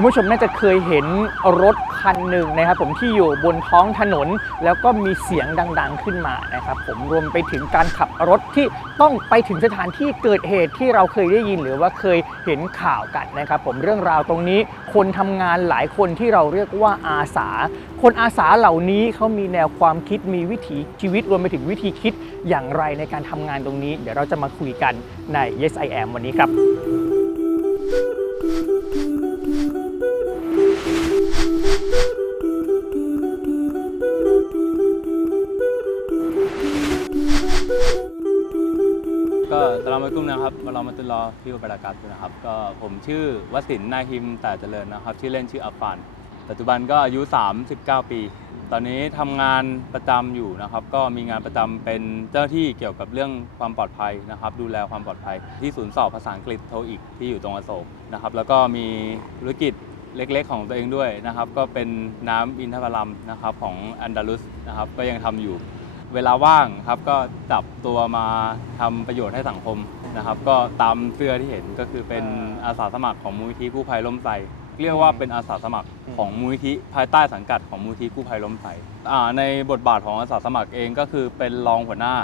คุณผู้ชมน่าจะเคยเห็นรถคันหนึ่งนะครับ ผมที่อยู่บนท้องถนน แล้วก็มีเสียงดัง ๆขึ้นมานะครับ ผมรวมไปถึงการขับรถที่ต้องไปถึงสถานที่เกิดเหตุที่เราเคยได้ยินหรือว่าเคยเห็นข่าวกันนะครับ ผมเรื่องราวตรงนี้คนทำงานหลายคนที่เราเรียกว่าอาสา คนอาสาเหล่านี้เขามีแนวความคิดมีวิถีชีวิตรวมไปถึงวิธีคิดอย่างไรในการทำงานตรงนี้ เดี๋ยวเราจะมาคุยกันใน Yes I Am วันนี้ครับ ตุลลอฮ์พี่วบรากาตุนะครับก็ผมชื่อวสินนาฮิมแต่เจริญนะครับ ชื่อเล่นชื่ออัฟฟาน ปัจจุบันก็อายุ 39 ปี ตอนนี้ทำงานประจำอยู่นะครับ ก็มีงานประจำเป็นเจ้าหน้าที่เกี่ยวกับเรื่องความปลอดภัยนะครับ ดูแลความปลอดภัย ที่ศูนย์สอบภาษาอังกฤษโทอีกที่อยู่ตรงอโศกนะครับ แล้วก็มีธุรกิจเล็กๆ ของตัวเองด้วยนะครับ ก็เป็นน้ำอินทผลัมนะครับของอันดาลุสนะครับ ก็ยังทำอยู่ เวลาว่างครับก็จับตัวมาทำประโยชน์ให้สังคม นะครับ ก็ตามเสื้อที่เห็นก็คือเป็นอาสาสมัครของมูลนิธิกู้ภัยล้มไทรเรียกว่าเป็นอาสาสมัครของมูลนิธิภายใต้สังกัดของมูลนิธิกู้ภัยล้มไทรอ่าในบทบาทของอาสาสมัครเองก็คือเป็นรองหัวหน้า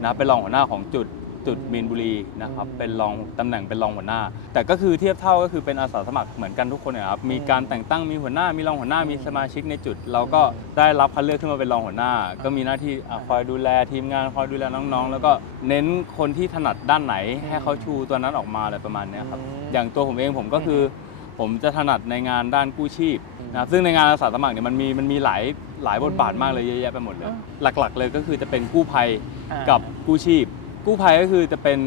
นะครับเป็นรองหัวหน้าของจุด จุดมีนบุรีนะครับอืมเป็นรองตำแหน่งเป็นรองหัวหน้า แต่ก็คือเทียบเท่าก็คือเป็นอาสาสมัครเหมือนกันทุกคนนะครับมีการแต่งตั้งมีหัวหน้ามีรองหัวหน้ามีสมาชิกในจุด เราก็ได้รับคัดเลือกขึ้นมาเป็นรองหัวหน้า ก็มีหน้าที่อะคอยดูแลทีมงานคอยดูแลน้องๆ แล้วก็เน้นคนที่ถนัดด้านไหน ให้เขาชูตัวนั้นออกมาอะไรประมาณเนี้ยครับอืมอย่างตัวผมเองผมก็คือ ผมจะถนัดในงานด้านกู้ชีพนะครับซึ่งในงานอาสาสมัครเนี่ยมันมีมันมีหลายหลายบทบาทมากเลยเยอะแยะไปหมดเลยอ่าหลักๆ เลยก็คือจะเป็นกู้ภัยอ่ากับกู้ชีพ กู้ภัยก็คือจะเป็น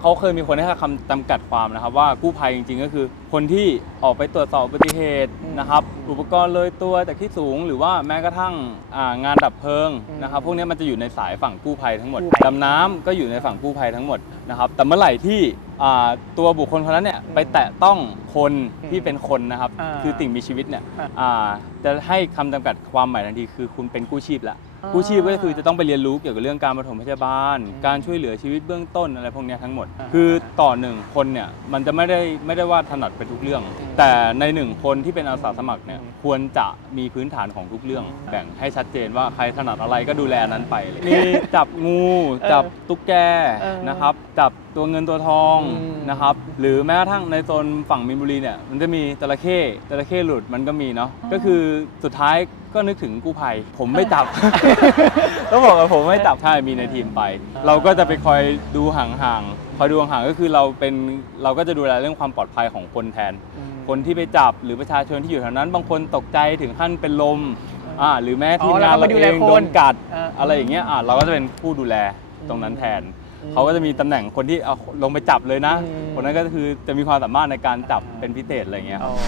เขาเคยมีคนให้คำจำกัดความนะครับ ว่ากู้ภัยจริง ๆ ก็คือ คนที่ออกไปตรวจสอบอุบัติเหตุอืมนะครับ อุปกรณ์เลยตัวจากที่สูงหรือว่าแม้กระทั่งอ่างานดับเพลิงอืมนะครับ พวกนี้มันจะอยู่ในสายฝั่งกู้ภัยทั้งหมดกู้ภัยดำน้ำก็อยู่ในฝั่งกู้ภัยทั้งหมดนะครับแต่เมื่อไหร่ที่อ่าตัวบุคคลคนนั้นเนี่ยไปแตะต้องคนที่เป็นคนนะครับอ่าคือสิ่งมีชีวิตเนี่ยอ่าอ่าจะให้คำจำกัดความหมายทันทีคือคุณเป็นกู้ชีพละ อ่ากู้ชีพก็คือจะต้องไปเรียนรู้เกี่ยวกับเรื่องการปฐมพยาบาลอืมการช่วยเหลือชีวิตเบื้องต้นอะไรพวกเนี้ยทั้งหมดอ่าคือต่อหนึ่งคนเนี่ยมันจะไม่ได้ไม่ได้ว่าถนัดไปทุกเรื่องอืมแต่ในหนึ่งคนที่เป็นอาสาสมัครเนี่ยอืม ควรจะมีพื้นฐานของทุกเรื่องอืมแบ่งให้ชัดเจนว่าใครถนัดอะไรก็ดูแลอันนั้นไปเลยมีจับงูเออจับตุ๊กแกเออนะครับ จับตัวเงินตัวทองอืมนะครับ หรือแม้กระทั่งในโซนฝั่งมีนบุรีเนี่ยมันจะมีจระเข้จระเข้หลุดมันก็มีเนาะก็คือสุดท้ายก็นึกถึงกู้ภัย ผมไม่จับต้องบอกว่าผมไม่จับใช่มีในทีมไปอ่าเราก็จะไปคอยดูห่างๆคอยดูห่างๆก็คือเราเป็นเราก็จะดูแลเรื่องความปลอดภัยของคนแทนอืม คนที่ไปจับหรือประชาชนที่อยู่แถวนั้น บางคนตกใจถึงขั้นเป็นลมอ่าอ่าหรือแม้อ๋อทีมแล้วงานก็มาเราดูเอแลงคนโดนกัดอ่าอะไรอย่างเงี้ยอ่าเราก็จะเป็นผู้ดูแลตรงนั้นแทนอืมเขาก็จะมีตำแหน่งคนที่เอาลงไปจับเลยนะอืมคนนั้นก็คือจะมีความสามารถในการจับเป็นพิเศษอะไรเงี้ยครับอ๋อ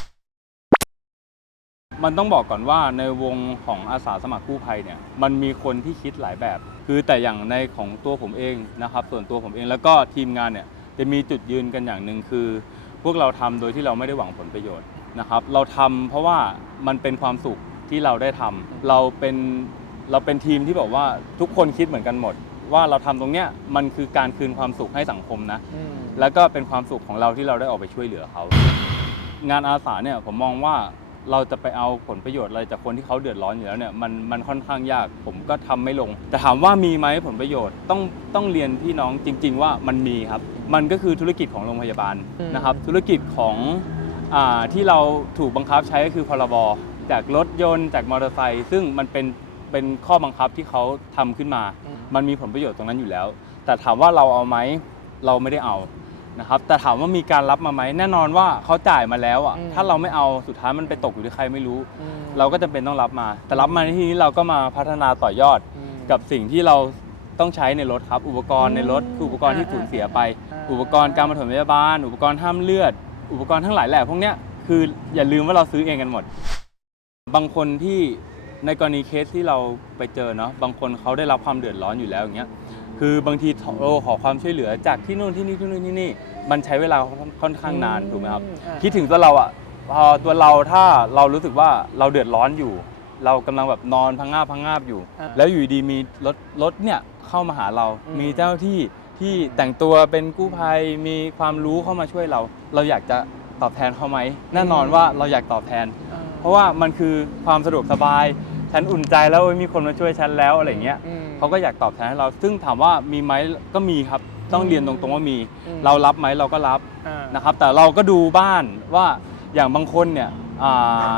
มันต้องบอกก่อนว่าในวงของอาสาสมัครกู้ภัยเนี่ยมันมีคนที่คิดหลายแบบ คือแต่อย่างในของตัวผมเองนะครับ ส่วนตัวผมเองแล้วก็ทีมงานเนี่ยจะมีจุดยืนกันอย่างหนึ่งคือ พวกเราทำโดยที่เราไม่ได้หวังผลประโยชน์นะครับ เราทำเพราะว่ามันเป็นความสุขที่เราได้ทำเราเป็นเราเป็นทีมที่บอกว่าทุกคนคิดเหมือนกันหมด ว่าเราทำตรงเนี้ยมันคือการคืนความสุขให้สังคมนะอืมแล้วก็เป็นความสุขของเราที่เราได้ออกไปช่วยเหลือเขา งานอาสาเนี่ยผมมองว่า เราจะไปเอาผลประโยชน์อะไรจากคนที่เขาเดือดร้อนอยู่แล้วเนี่ยมันมันค่อนข้างยากผมก็ทำไม่ลง แต่ถามว่ามีไหมผลประโยชน์ต้องต้องเรียนพี่น้องจริง ๆ ว่ามันมีครับ มันก็คือธุรกิจของโรงพยาบาลอืมนะครับ ธุรกิจของอาที่เราถูกบังคับใช้ก็คือพรบจากรถยนต์จากมอเตอร์ไซค์ซึ่งมันเป็นเป็นข้อบังคับที่เขาทำขึ้นมาอืมมันมีผลประโยชน์ตรงนั้นอยู่แล้ว แต่ถามว่าเราเอาไหมเราไม่ได้เอา นะครับแต่ถามว่ามีการรับมาไหมแน่นอนว่าเขาจ่ายมาแล้วอะอืม ถ้าเราไม่เอาสุดท้ายมันไปตกอยู่ที่ใครไม่รู้ อืมเราก็จะเป็นต้องรับมา แต่รับมาในที่นี้เราก็มาพัฒนาต่อยอด อืม กับสิ่งที่เราต้องใช้ในรถครับ อุปกรณ์อืมในรถคืออุปกรณ์ที่อ่าสูญเสียไป อ่า อุปกรณ์การปฐมพยาบาล อุปกรณ์ห้ามเลือด อุปกรณ์ทั้งหลายแหละพวกเนี้ยคืออย่าลืมว่าเราซื้อเองกันหมด บางคนที่ในกรณีเคสที่เราไปเจอเนาะบางคนเขาได้รับความเดือดร้อนอยู่แล้วอย่างเงี้ยคือบางทีเราขอความช่วยเหลือจากที่นู่นที่นี่ที่นู่นที่นี่ มันใช้เวลาค่อนข้างนานถูกไหมครับอ่าคิดถึงตัวเราอะพอตัวเราถ้าเรารู้สึกว่าเราเดือดร้อนอยู่ เรากำลังแบบนอนพังงาบพังงาบอยู่ อ่าแล้วอยู่ดีมีรถรถเนี่ยเข้ามาหาเรา อืม มีเจ้าหน้าที่ที่แต่งตัวเป็นกู้ภัยมีความรู้เข้ามาช่วยเรา เราอยากจะตอบแทนเขาไหมแน่นอนว่าเราอยากตอบแทน เพราะว่ามันคือความสะดวกสบาย ฉันอุ่นใจแล้วเอ้ยมีคนมาช่วยฉันแล้วอะไรอย่างเงี้ยอืมเขาก็อยากตอบแทนให้เรา ซึ่งถามว่ามีไหมก็มีครับ ต้องอืมเรียนตรงๆว่ามี อืม เรารับไหมเราก็รับอ่านะครับ แต่เราก็ดูบ้านว่าอย่างบางคนเนี่ยอ่า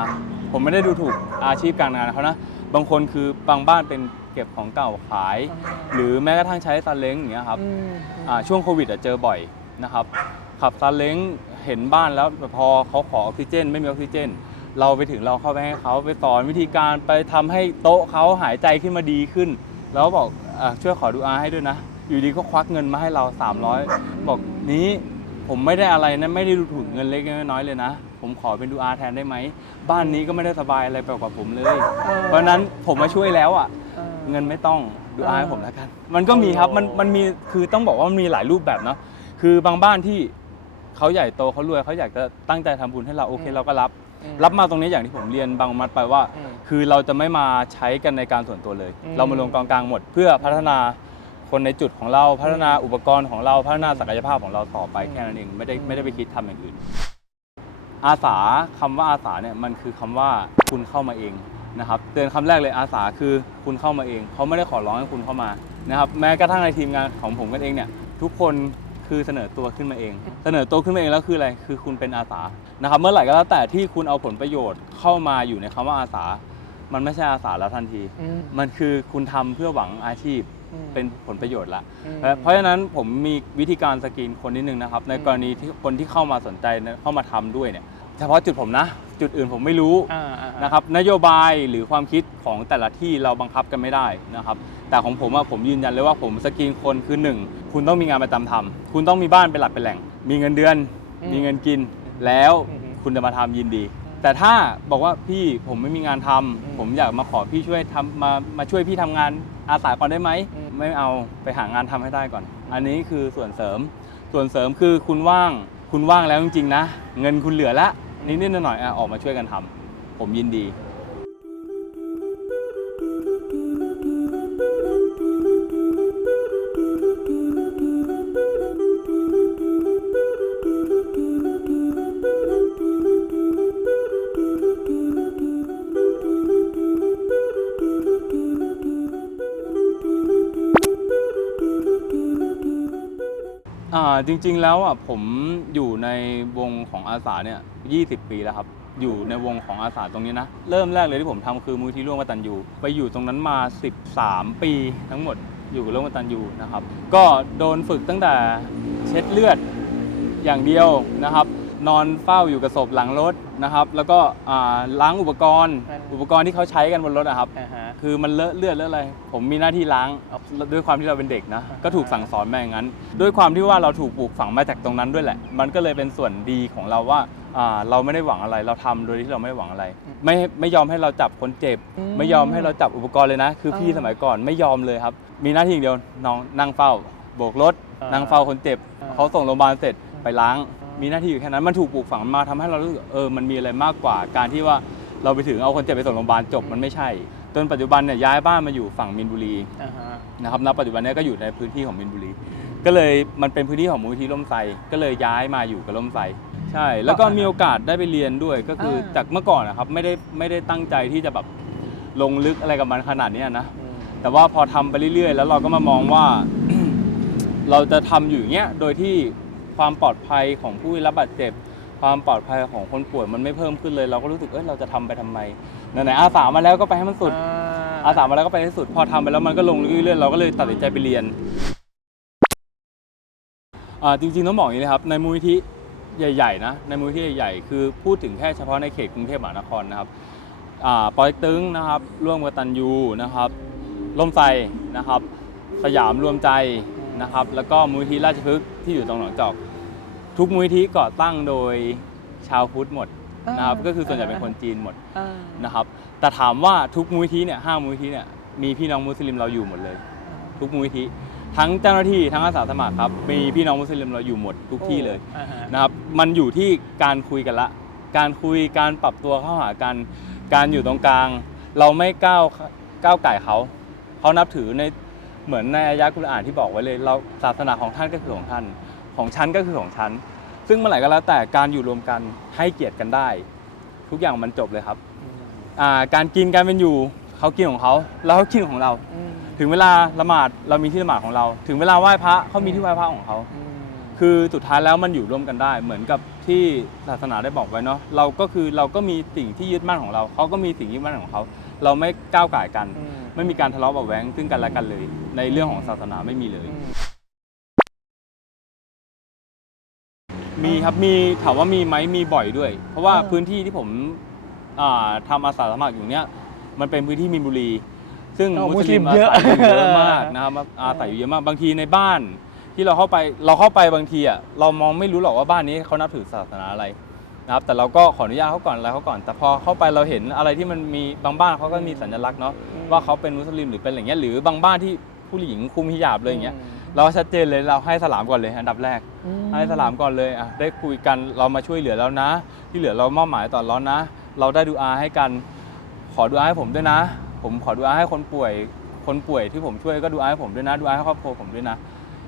ผมไม่ได้ดูถูกอาชีพการงานเขานะบางคนคือบางบ้านเป็นเก็บของเก่าขาย หรือแม้กระทั่งใช้ซาเล้งอย่างเงี้ยครับ อืมอ่าช่วงโควิดอะเจอบ่อยนะครับขับซาเล้งเห็นบ้านแล้วพอเขาขอออกซิเจน ไม่มีออกซิเจน เราไปถึงเราเข้าไปให้เขาไปสอนวิธีการไปทำให้โต๊ะเขาหายใจขึ้นมาดีขึ้น แล้วบอกอาช่วยขอดูอาให้ด้วยนะ อยู่ดีก็ควักเงินมาให้เรา 300 บอกนี้ผมไม่ได้อะไรนะไม่ได้ดูถูกเงินเล็กน้อยเลยนะ ผมขอเป็นดูอาแทนได้ไหม บ้านนี้ก็ไม่ได้สบายอะไรไปกว่าผมเลย เพราะฉะนั้นผมมาช่วยแล้วอะ เงินไม่ต้องดูอาให้ผมแล้วกัน มันก็มีครับมันมันมีคือต้องบอกว่ามันมีหลายรูปแบบเนาะคือบางบ้านที่เขาใหญ่โตเขารวยเขาอยากจะตั้งใจทำบุญให้เราโอเคอืมเราก็รับอืมรับมาตรงนี้อย่างที่ผมเรียนบางมัดไปว่าอืมคือเราจะไม่มาใช้กันในการส่วนตัวเลยอืมเรามาลงกองกลางหมด เพื่อพัฒนา คนในจุดของเราพัฒนาอุปกรณ์ของเราพัฒนาศักยภาพของเราต่อไปอืมแค่นั้นเองไม่ได้อืมไม่ได้ไปคิดทำอย่างอื่น อาสาคำว่าอาสาเนี่ยมันคือคำว่าคุณเข้ามาเองนะครับเตือนคำแรกเลยอาสาคือคุณเข้ามาเอง เขาไม่ได้ขอร้องให้คุณเข้ามานะครับแม้กระทั่งในทีมงานของผมกันเองเนี่ยทุกคนคือเสนอตัวขึ้นมาเอง เสนอตัวขึ้นมาเองแล้วคืออะไรคือคุณเป็นอาสานะครับเมื่อไหร่ก็แล้วแต่ที่คุณเอาผลประโยชน์เข้ามาอยู่ในคำว่าอาสา มันไม่ใช่อาสาแล้วทันที อืม มันคือคุณทำเพื่อหวังอาชีพอืม เป็นผลประโยชน์ละอืมเพราะฉะนั้นผมมีวิธีการสกรีนคนนิดนึงนะครับ ในอืมกรณีที่คนที่เข้ามาสนใจนะเข้ามาทำด้วยเนี่ยเฉพาะจุดผมนะ จุดอื่นผมไม่รู้อ่าอ่าอ่านะครับนโยบายหรือความคิดของแต่ละที่เราบังคับกันไม่ได้นะครับ แต่ของผมอะผมยืนยันเลยว่าผมสกรีนคนคือหนึ่งคุณต้องมีงานประจำทำคุณต้องมีบ้านเป็นหลักเป็นแหล่ง มีเงินเดือน มีเงินกินแล้วอืมคุณจะมาทำยินดี แต่ถ้าบอกว่าพี่ผมไม่มีงานทำอืมผมอยากมาขอพี่ช่วยทำมามาช่วยพี่ทำงานอาสาก่อนได้ไหมอืม ไม่เอาไปหางานทำให้ได้ก่อน อันนี้คือส่วนเสริม ส่วนเสริมคือคุณว่างคุณว่างแล้วจริงๆนะ เงินคุณเหลือละนิดๆหน่อยๆอะออกมาช่วยกันทำผมยินดี จริง ๆ แล้วอะผมอยู่ในวงของอาสาเนี่ย20 ปีแล้วครับ อยู่ในวงของอาสาตรงนี้นะ เริ่มแรกเลยที่ผมทำคือมูลที่ร่วมกตันยูไปอยู่ตรงนั้นมา 13 ปีทั้งหมดอยู่กับร่วมกตันยูนะครับ ก็โดนฝึกตั้งแต่เช็ดเลือดอย่างเดียวนะครับ นอนเฝ้าอยู่กับศพหลังรถนะครับ แล้วก็อ่าล้างอุปกรณ์ อุปกรณ์ที่เขาใช้กันบนรถนะครับ อ่าฮะ คือมันเลอะเลือดเลอะอะไร ผมมีหน้าที่ล้างด้วยความที่เราเป็นเด็กนะอ่าฮะก็ถูกสั่งสอนมาอย่างนั้น ด้วยความที่ว่าเราถูกปลูกฝังมาจากตรงนั้นด้วยแหละ มันก็เลยเป็นส่วนดีของเราว่าอ่าเราไม่ได้หวังอะไร เราทำโดยที่เราไม่ได้หวังอะไร ไม่ไม่ยอมให้เราจับคนเจ็บ อืมไม่ยอมให้เราจับอุปกรณ์เลยนะ คือพี่อ่าสมัยก่อนไม่ยอมเลยครับ มีหน้าที่อย่างเดียวน้องนั่งเฝ้า โบกรถ อ่านั่งเฝ้าคนเจ็บ อ่า เขาส่งโรงพยาบาลเสร็จไปล้างอ่ามีมีหน้าที่อยู่แค่นั้น มันถูกปลูกฝังมาทำให้เรารู้สึกเออ มันมีอะไรมากกว่า การที่ว่าเราไปถึงเอาคนเจ็บไปส่งโรงพยาบาลจบ มันไม่ใช่ จนปัจจุบันเนี่ยย้ายบ้านมาอยู่ฝั่งมินบุรีอ่าฮะนะครับณปัจจุบันเนี้ก็อยู่ในพื้นที่ของมินบุรี ก็เลยมันเป็นพื้นที่ของมูลที่ร่มไทรก็เลยย้ายมาอยู่กับร่มไทรใช่ แล้วก็มีโอกาสได้ไปเรียนด้วยก็คืออา จากเมื่อก่อนนะครับไม่ได้ไม่ได้ตั้งใจที่จะแบบลงลึกอะไรกับมันขนาดเนี้ยนะ อืมแต่ว่าพอทำไปเรื่อยๆ แล้วเราก็มามองว่า เราจะทำอยู่อย่างเงี้ยโดยที่ความปลอดภัยของผู้ได้รับบาดเจ็บ ความปลอดภัยของคนป่วยมันไม่เพิ่มขึ้นเลย เราก็รู้สึกเอ้ยเราจะทำไปทำไม ไหนๆอาสามาแล้วก็ไปให้มันสุด อาสามาแล้วก็ไปให้สุด พอทำไปแล้วมันก็ลงเรื่อยๆเราก็เลยตัดสินใจไปเรียนอ่าจริงๆต้องบอกอย่างนี้นะครับในมูลนิธิใหญ่ ๆ นะ ในมูลนิธิใหญ่ๆคือพูดถึงแค่เฉพาะในเขตกรุงเทพมหานครนะครับอ่าปอยตึงนะครับ ร่วมกับตันยูนะครับล่มไทรนะครับ สยามรวมใจนะครับ แล้วก็มูลนิธิราชพฤกษ์ที่อยู่ตรงหนองจอก ทุกมูลนิธิก่อตั้งโดยชาวพุทธหมด นะครับก็คือส่วนใหญ่เป็นคนจีนหมดอ่านะครับแต่ถามว่าทุกมูลนิธิเนี่ยห้ามูลนิธิเนี่ยมีพี่น้องมุสลิมเราอยู่หมดเลย ทุกมูลนิธิทั้งเจ้าหน้าที่ทั้งอาสาสมัครครับมีพี่น้องมุสลิมเราอยู่หมดทุกที่เลยอ่าฮะนะครับมันอยู่ที่การคุยกันละ การคุยการปรับตัวเข้าหากันการอยู่ตรงกลาง เราไม่ก้าวก้าวไก่เขาเขานับถือในเหมือนในอายะกุรอานที่บอกไว้เลย เราศาสนาของท่านก็คือของท่าน ของฉันก็คือของฉัน ซึ่งเมื่อไหร่ก็แล้วแต่การอยู่รวมกัน ให้เกียรติกันได้ ทุกอย่างมันจบเลยครับอ่าการกินการเป็นอยู่เขากินของเขาแล้วเขากินของเรา ถึงเวลาละหมาดเรามีที่ละหมาดของเรา ถึงเวลาไหว้พระเขามีที่ไหว้พระของเขาคือสุดท้ายแล้วมันอยู่ร่วมกันได้ เหมือนกับที่ศาสนาได้บอกไว้เนาะเราก็คือเราก็มีสิ่งที่ยึดมั่นของเราเขาก็มีสิ่งยึดมั่นของเขาเราไม่ก้าวก่ายกัน ไม่มีการทะเลาะเบาะแว้งซึ่งกันและกันเลย ในเรื่องของศาสนาไม่มีเลย มีครับมีถามว่ามีไหมมีบ่อยด้วย เพราะว่าเออ พื้นที่ที่ผมอ่าทำอาสาสมัครอยู่เนี้ยมันเป็นพื้นที่มีนบุรี ซึ่งอ๋อมุสลิมมุสลิมเยอะอาศัยอยู่เยอะมากนะครับอาศัยอยู่เยอะมากบางทีในบ้าน ที่เราเข้าไปเราเข้าไปบางทีอะเรามองไม่รู้หรอกว่าบ้านนี้เขานับถือศาสนาอะไรนะครับแต่เราก็ขออนุญาตเขาก่อนอะไรเขาก่อน แต่พอเข้าไปเราเห็นอะไรที่มันมีบางบ้านเขาก็มีสัญลักษณ์เนาะว่าเขาเป็นมุสลิมหรือเป็นอะไรเงี้ยหรือบางบ้านที่ผู้หญิงคุมฮิญาบเลยอย่างเงี้ย เราชัดเจนเลยเราให้สลามก่อนเลยอันดับแรก ให้สลามก่อนเลยอะได้คุยกันเรามาช่วยเหลือแล้วนะ ที่เหลือเรามอบหมายต่อร้อนนะ เราได้ดูอาให้กัน ขอดูอาให้ผมด้วยนะ ผมขอดูอาให้คนป่วยคนป่วยที่ผมช่วยก็ดูอาให้ผมด้วยนะ ดูอาให้ครอบครัวผมด้วยนะ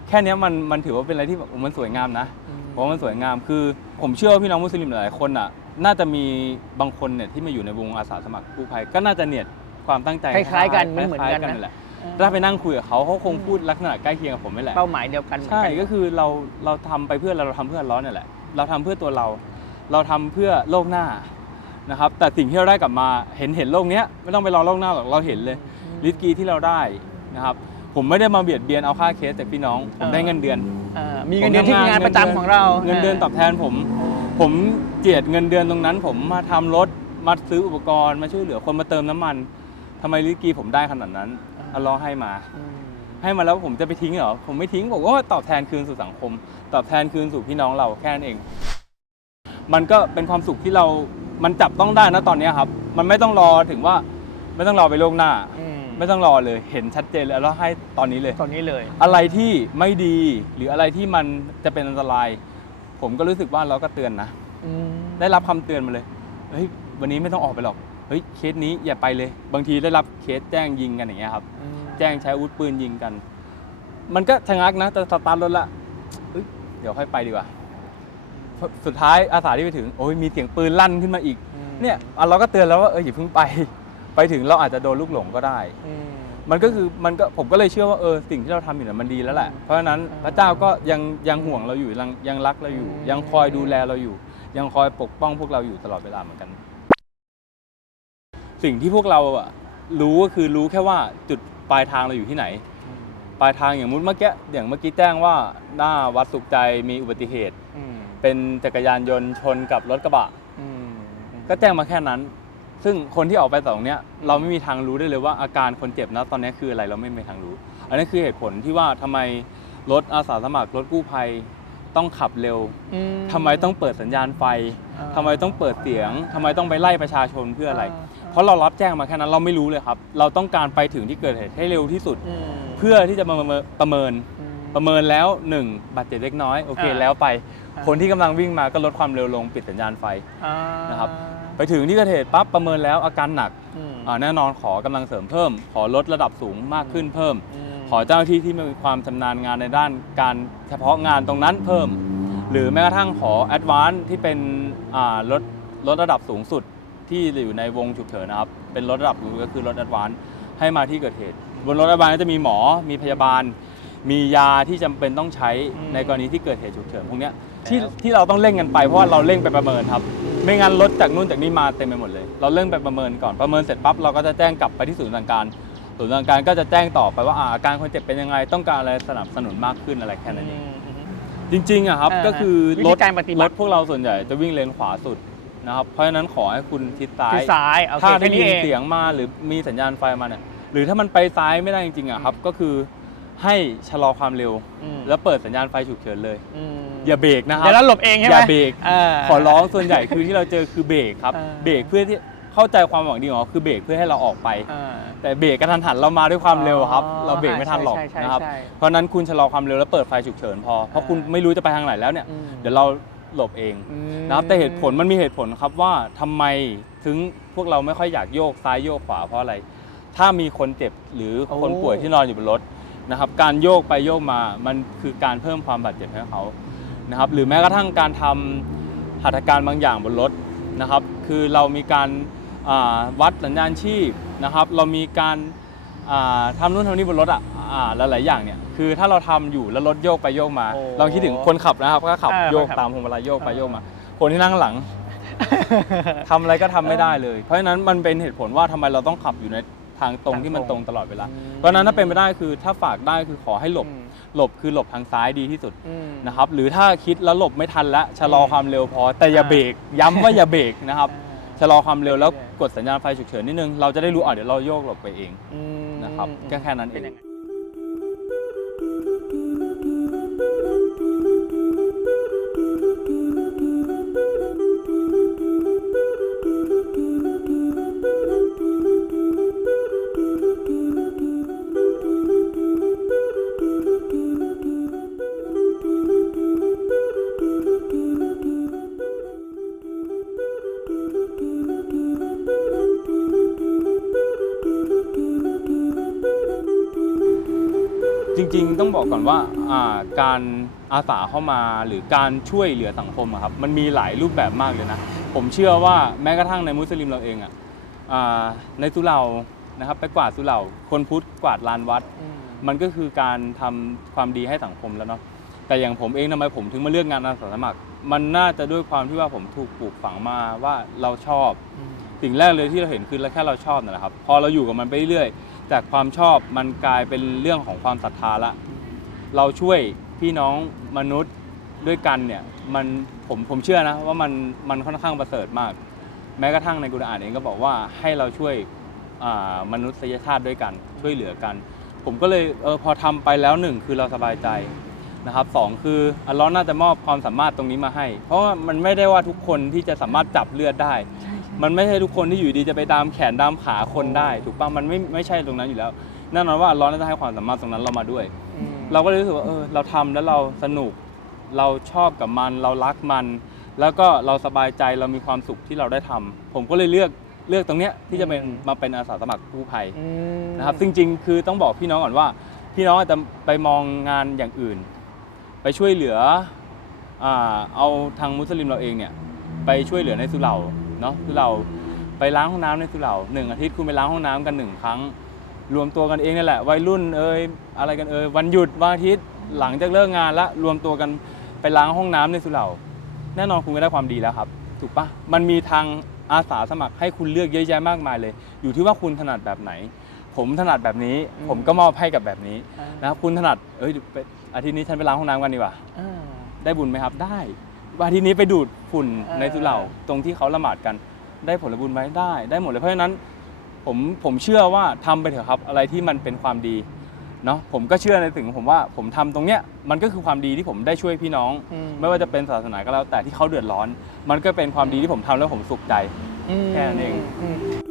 แค่เนี้ยมันมันถือว่าเป็นอะไรที่แบบมันสวยงามนะเพราะมันสวยงามคือ ผมเชื่อว่าพี่น้องมุสลิมหลายๆคนอะ น่าจะมีบางคนเนี่ยที่มาอยู่ในวงอาสาสมัครกู้ภัยก็น่าจะเนียดความตั้งใจคล้ายๆกันไม่เหมือนกันคล้ายๆนะแหละ ถ้าไปนั่งคุยกับเขาเขาคงพูดลักษณะใกล้เคียงกับผมนี่แหละเป้าหมายเดียวกันเหมือนใช่กันก็คือเราเราทำไปเพื่อเราเราทำเพื่อร้อนนี่แหละ เราทำเพื่อตัวเรา เราทำเพื่อโลกหน้านะครับ แต่สิ่งที่เราได้กลับมาเห็นเห็นโลกเนี้ยไม่ต้องไปรอโลกหน้าหรอกเราเห็นเลยริสกีที่เราได้นะครับผมไม่ได้มาเบียดเบียนเอาค่าเคสแต่พี่น้องผมได้เงินเดือนอ่ามีเงินเดือนที่งานประจำของเราเงินเดือนตอบแทนผม ผมเจียดเงินเดือนตรงนั้น ผมมาทำรถมาซื้ออุปกรณ์มาช่วยเหลือคนมาเติมน้ำมันทำไมริสกีผมได้ขนาดนั้น อัลเลอฮ์ให้มาอืมให้มาแล้วผมจะไปทิ้งเหรอ ผมไม่ทิ้งผมก็ตอบแทนคืนสู่สังคม ตอบแทนคืนสู่พี่น้องเราแค่นั้นเอง มันก็เป็นความสุขที่เรา มันจับต้องได้นะตอนเนี้ยครับ มันไม่ต้องรอถึงว่าไม่ต้องรอไปโลกหน้าอืมไม่ต้องรอเลย เห็นชัดเจนเลยแล้วให้ตอนนี้เลย ตอนนี้เลย อะไรที่ไม่ดีหรืออะไรที่มันจะเป็นอันตราย ผมก็รู้สึกว่าเราก็เตือนนะอืมได้รับคำเตือนมาเลยเฮ้ยวันนี้ไม่ต้องออกไปหรอก เฮ้ยเคสนี้อย่าไปเลย บางทีได้รับเคสแจ้งยิงกันอย่างเงี้ยครับอืมแจ้งใช้อาวุธปืนยิงกัน มันก็ชะงักนะแต่สตาร์ทรถละเอ้ยเดี๋ยวค่อยไปดีกว่า สุดท้ายอาสาที่ไปถึงโอ้ยมีเสียงปืนลั่นขึ้นมาอีกอืมเนี่ยอะเราก็เตือนแล้วว่าเอออย่าเพิ่งไป ไปถึงเราอาจจะโดนลูกหลงก็ได้อืมมันก็คือมันก็ผมก็เลยเชื่อว่าเออสิ่งที่เราทำอยู่เนี่ยมันดีแล้วแหละ เพราะฉะนั้นพระเจ้าก็ยังยังห่วงเราอยู่ยังยังรักเราอยู่ ยังคอยดูแลเราอยู่ ยังคอยปกป้องพวกเราอยู่ตลอดเวลาเหมือนกัน สิ่งที่พวกเราอะรู้ก็คือรู้แค่ว่าจุดปลายทางเราอยู่ที่ไหน ปลายทางอย่างมุดเมื่อกี้อย่างเมื่อกี้แจ้งว่าหน้าวัดสุขใจมีอุบัติเหตุอืมเป็นจักรยานยนต์ชนกับรถกระบะอืมก็แจ้งมาแค่นั้น ซึ่งคนที่ออกไปตรงเนี้ยเราไม่มีทางรู้ได้เลยว่าอาการคนเจ็บนะตอนนี้คืออะไรเราไม่มีทางรู้ อันนี้คือเหตุผลที่ว่าทำไมรถอาสาสมัครรถกู้ภัยต้องขับเร็วอืทำไมต้องเปิดสัญญาณไฟอ่าทำไมต้องเปิดเสียงทำไมต้องไปไล่ประชาชนเพื่ออะไร เพราะเรารับแจ้งมาแค่นั้นเราไม่รู้เลยครับ เราต้องการไปถึงที่เกิดเหตุให้เร็วที่สุดอืมเพื่อที่จะมาประเมินประเมินอืมประเมินแล้วหนึ่งบาดเจ็บเล็กน้อยโอเคอ่า แล้วไปอ่าคนที่กำลังวิ่งมาก็ลดความเร็วลงปิดสัญญาณไฟ อ่านะครับ ไปถึงที่เกิดเหตุปั๊บประเมินแล้วอาการหนักอืมอ่าแน่นอนขอกำลังเสริมเพิ่ม ขอลดระดับสูงมากขึ้นเพิ่ม ม ขอเจ้าหน้าที่ที่มีความชำนาญงานในด้านการเฉพาะงานตรงนั้นเพิ่ม หรือแม้กระทั่งขอแอดวานที่เป็นอ่าลดลดระดับสูงสุด ที่อยู่ในวงฉุกเฉินนะครับ เป็นลดระดับสูงสุดก็คือลดแอดวานให้มาที่เกิดเหตุ บนรถแอดวานก็จะมีหมอ มีพยาบาล มียาที่จำเป็นต้องใช้ในกรณีที่เกิดเหตุฉุกเฉินพวกเนี้ยที่ที่เราต้องเร่งกันไปเพราะว่าเราเร่งไปประเมินครับ ไม่งั้นรถจากนู่นจากนี่มาเต็มไปหมดเลย เราเร่งไปประเมินก่อนประเมินเสร็จปั๊บเราก็จะแจ้งกลับไปที่ศูนย์สั่งการศูนย์สั่งการก็จะแจ้งต่อไปว่าอ่าอาการคนเจ็บเป็นยังไงต้องการอะไรสนับสนุนมากขึ้นอะไรแค่นั้นเองอืมจริงๆอะครับอ่าก็คือวิรธีถการปฏิบัติรถพวกเราส่วนใหญ่จะวิ่งเลนขวาสุด นะครับเพราะฉะนั้นขอให้คุณชิดซ้าคืยอซ้ายโอเคถ้าได้แค่นี้ยินเองเสียงมาหรือมีสัญญาณไฟมาเนี่ยหรือถ้ามันไปซ้ายไม่ได้จริงๆอะครับก็คือให้ชะลอความเร็วมแล้วเปิดสัญญาณไฟฉุกเฉินเลยมอย่าเบรกนะครัเดี๋บยวเราหลบเองใช่ไหมอย่าเบรกา ขอร้องส่วนใหญ่คือที่เราเจอคือเบรกครับอ่าเบรกเพื่อที่เข้าใจความหวังดีของเราคือเบรกเพื่อให้เราออกไป อ่าแต่เบรกกระทันหันเรามาด้วยความเร็วครับ อ๋อเราเบรกไม่ทันหรอกใช่ใช่นะครับ ใช่ เพราะฉะนั้นคุณชะลอความเร็วแล้วเปิดไฟฉุกเฉินพอ เพราะคุณอ่าไม่รู้จะไปทางไหนแล้วเนี่ย อืม เดี๋ยวเรา หลบเองอืมนะครับแต่เหตุผลมันมีเหตุผลครับว่าทำไมถึงพวกเราไม่ค่อยอยากโยกซ้ายโยกขวาเพราะอะไร ถ้ามีคนเจ็บหรือคนป่วยที่นอนอยู่บนรถนะครับ การโยกไปโยกมามันคือการเพิ่มความบาดเจ็บให้เขานะครับ หรือแม้กระทั่งการทำหัตถการบางอย่างบนรถนะครับ คือเรามีการอ่าวัดสัญญาณชีพนะครับ เรามีการอ่าทำนู่นทำนี่บนรถอะ อ่าหลายๆอย่างเนี่ยคือถ้าเราทำอยู่แล้วรถโยกไปโยกมาโอ้ลองคิดถึงคนขับนะครับก็ขับอ่าโยกคนขับ ตามพวงมาลัยโยกไปอ่าโยกมา คนที่นั่งหลังทำอะไรก็ทำไม่ได้เลย เพราะฉะนั้นมันเป็นเหตุผลว่าทำไมเราต้องขับอยู่ในทางตรงทางที่มันตตรรงงตลอดเวลาเพราะฉะนั้นถ้าเป็นไปได้คือถ้าฝากได้คือขอให้หลบอืมหลบคือหลบทางซ้ายดีที่สุดอืม นะครับหรือถ้าคิดแล้วหลบไม่ทันแล้วชะลออืมความเร็วพอแต่อย่าอ่า เบรกย้ำว่าอย่าเบรกนะครับอ่าชะลอความเร็วแล้วเรื่อยๆกดสัญญาณไฟฉุกเฉินนิดนึง เราจะได้รู้อะเดี๋ยวเราโยกหลบไปเอง อืมนะครับแค่แค่นั้นเอง ป็ย่า จริงๆ ต้องบอกก่อนว่าอ่าการอาสาเข้ามาหรือการช่วยเหลือสังคมอะครับมันมีหลายรูปแบบมากเลยนะ ผมเชื่อว่าแม้กระทั่งในมุสลิมเราเองอะอ่าในสุเหร่านะครับไปกวาดสุเหร่าคนพุทธกวาดลานวัดอืมมันก็คือการทำความดีให้สังคมแล้วเนาะแต่อย่างผมเองทำไมผมถึงมาเลือกงานอาสาสมัคร มันน่าจะด้วยความที่ว่าผมถูกปลูกฝังมาว่าเราชอบ สิ่งแรกเลยที่เราเห็นคือแค่เราชอบนั่นแหละครับพอเราอยู่กับมันไปเรื่อยๆ จากความชอบมันกลายเป็นเรื่องของความศรัทธาละ เราช่วยพี่น้องมนุษย์ด้วยกันเนี่ยมันผมผมเชื่อนะว่ามันมันค่อนข้างประเสริฐมาก แม้กระทั่งในกุรอานเองก็บอกว่าให้เราช่วยอ่ามนุษยชาติด้วยกันช่วยเหลือกัน ผมก็เลยเออพอทำไปแล้วหนึ่งคือเราสบายใจนะครับสองคืออัลเลอฮ์น่าจะมอบความสามารถตรงนี้มาให้ เพราะว่ามันไม่ได้ว่าทุกคนที่จะสามารถจับเลือดได้ มันไม่ใช่ทุกคนที่อยู่ดีจะไปตามแขนตามขาคนได้ ถูกปะมันไม่ไม่ใช่ตรงนั้นอยู่แล้วแน่นอนว่าอัลเลอฮ์น่าจะให้ความสามารถตรงนั้นเรามาด้วยอืมเราก็เลยรู้สึกว่าเออเราทำแล้วเราสนุก เราชอบกับมัน เรารักมัน แล้วก็เราสบายใจเรามีความสุขที่เราได้ทำผมก็เลยเลือกเลือกตรงเนี้ยที่จะเป็นอืมมาเป็นอาสาสมัครกู้ภัยอืมนะครับซึ่งจริงๆ คือต้องบอกพี่น้องก่อนว่า พี่น้องอาจจะไปมองงานอย่างอื่น ไปช่วยเหลืออ่าเอาทางมุสลิมเราเองเนี่ยไปช่วยเหลือในสุเหร่า เนาะสุเหร่าไปล้างห้องน้ำในสุเหร่าหนึ่งอาทิตย์คุณไปล้างห้องน้ำกันหนึ่งครั้ง รวมตัวกันเองนี่แหละ วัยรุ่นเอ่ยอะไรกันเอ่ยวันหยุดวันอาทิตย์หลังจากเลิกงานแล้วรวมตัวกันไปล้างห้องน้ำในสุเหร่าแน่นอนคุณก็ได้ความดีแล้วครับ ถูกปะมันมีทางอาสาสมัครให้คุณเลือกเยอะแยะมากมายเลย อยู่ที่ว่าคุณถนัดแบบไหน ผมถนัดแบบนี้ ผมก็มอบให้กับแบบนี้อ่านะครับคุณถนัดเอ้ยไปอาทิตย์นี้ฉันไปล้างห้องน้ำกันดีกว่าอ่าได้บุญไหมครับได้ อาทิตย์นี้ไปดูดฝุ่นเออในสุเหร่าตรงที่เขาละหมาดกันได้ผลบุญไหมได้ ได้หมดเลยเพราะฉะนั้นผมผมเชื่อว่าทำไปเถอะครับ อะไรที่มันเป็นความดีเนาะผมก็เชื่อในสิ่งของผมว่าผมทำตรงเนี้ยมันก็คือความดีที่ผมได้ช่วยพี่น้องอืไม่ว่าจะเป็นศาสนาก็แล้วแต่ที่เขาเดือดร้อน มันก็เป็นความดีที่ผมทำแล้วผมสุขใจมแค่นั้นเองม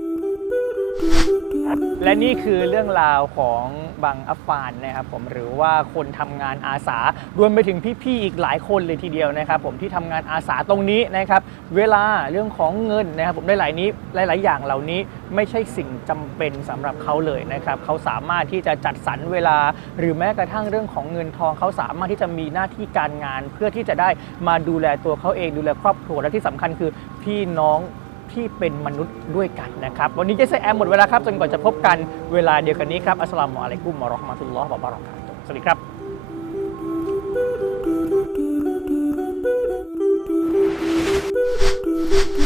และนี่คือเรื่องราวของบังอัฟฟานนะครับผมหรือว่าคนทำงานอาสารวมไปถึงพี่ๆอีกหลายคนเลยทีเดียวนะครับ ผมที่ทำงานอาสาตรงนี้นะครับ เวลาเรื่องของเงินนะครับ ผมหลายๆนี้หลาย ๆ อย่างเหล่านี้ไม่ใช่สิ่งจำเป็นสำหรับเขาเลยนะครับเขาสามารถที่จะจัดสรรเวลา หรือแม้กระทั่งเรื่องของเงินทองเขาสามารถที่จะมีหน้าที่การงาน เพื่อที่จะได้มาดูแลตัวเขาเองดูแลครอบครัวและที่สำคัญคือพี่น้อง ที่เป็นมนุษย์ด้วยกันนะครับ วันนี้เจสแอมหมดเวลาครับ จนกว่าจะพบกันเวลาเดียวกันนี้ครับ อัสลามุอะลัยกุมมารอฮ์มาตุลลอฮ์บะบารอกาตุสวัสดีครับ Thank you.